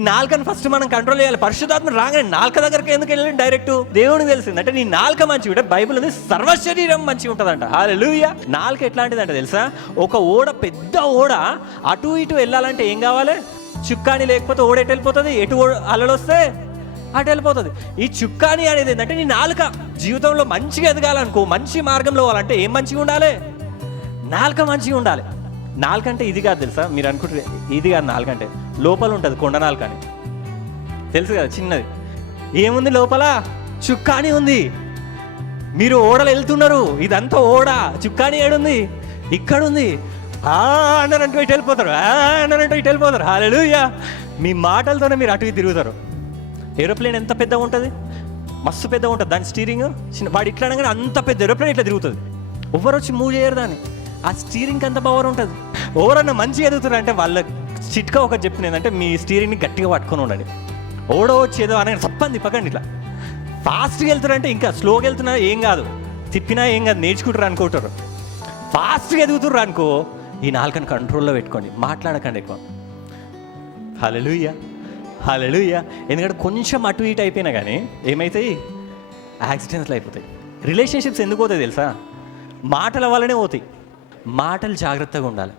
ఈ నాలుకను ఫస్ట్ మనం కంట్రోల్ చేయాలి. పరిశుద్ధాత్మ రాగానే నాలుక దగ్గరికి ఎందుకు వెళ్ళి డైరెక్ట్ దేవునికి తెలిసింది అంటే నీ నాలుక మంచిగా ఉంటే బైబిల్ ఉంది సర్వశరీరం మంచిగా ఉంటుందంట. హల్లెలూయా. నాలుక ఎట్లాంటిదంట తెలుసా? ఒక ఓడ, పెద్ద ఓడ అటు ఇటు వెళ్ళాలంటే ఏం కావాలి? చుక్కాని, లేకపోతే ఓడ ఎటు వెళ్ళిపోతుంది? ఎటు అలలు వస్తే అటు వెళ్ళిపోతుంది. ఈ చుక్కాని అనేది ఏంటంటే నీ నాలుక. జీవితంలో మంచిగా ఎదగాలనుకో, మంచి మార్గంలో పోవాలంటే ఏం మంచిగా ఉండాలి? నాలుక మంచిగా ఉండాలి. నాలుక అంటే ఇది కాదు తెలుసా? మీరు అనుకుంటే ఇది కాదు. నాలుక అంటే లోపల ఉంటుంది కొండ నాలుక అని తెలుసు కదా, చిన్నది. ఏముంది లోపల? చుక్కాని ఉంది. మీరు ఓడలు వెళ్తున్నారు, ఇదంతా ఓడ. చుక్కాని ఏడుంది? ఇక్కడ ఉంది. అన్నారంటూ ఇటు వెళ్ళిపోతారు, అన్నారంటూ ఇటు వెళ్ళిపోతారు. హల్లెలూయా. మీ మాటలతోనే మీరు అటు ఇటు తిరుగుతారు. ఏరోప్లేన్ ఎంత పెద్దగా ఉంటుంది? మస్తు పెద్దగా ఉంటుంది. దాని స్టీరింగ్ చిన్న. వాడు ఇట్లా అనగానే అంత పెద్ద ఏరోప్లేన్ ఇట్లా తిరుగుతుంది. ఎవరు వచ్చి మూవ్ చేయరు దాన్ని. ఆ స్టీరింగ్ అంత పవర్ ఉంటుంది. ఎవరన్నా మంచిగా ఎదుగుతారు అంటే వాళ్ళ చిట్కా ఒకటి చెప్పింది ఏంటంటే మీ స్టీరింగ్ని గట్టిగా పట్టుకొని ఉండండి. ఓడో వచ్చి ఏదో అనగానే తప్పని తిప్పకండి. ఇట్లా ఫాస్ట్గా వెళ్తారంటే ఇంకా స్లోగా వెళ్తున్నా ఏం కాదు, తిప్పినా ఏం కాదు, నేర్చుకుంటారు అనుకుంటారు. ఫాస్ట్గా ఎదుగుతుర్రు అనుకో, ఈ నాలుకని కంట్రోల్లో పెట్టుకోండి, మాట్లాడకండి ఎక్కువ. హల్లెలూయా, హల్లెలూయా. ఎందుకంటే కొంచెం అటు ఇటు అయిపోయినా కానీ ఏమవుతాయి? యాక్సిడెంట్స్లు అయిపోతాయి. రిలేషన్షిప్స్ ఎందుకు పోతాయి తెలుసా? మాటల వల్లనే పోతాయి. మాటలు జాగ్రత్తగా ఉండాలి.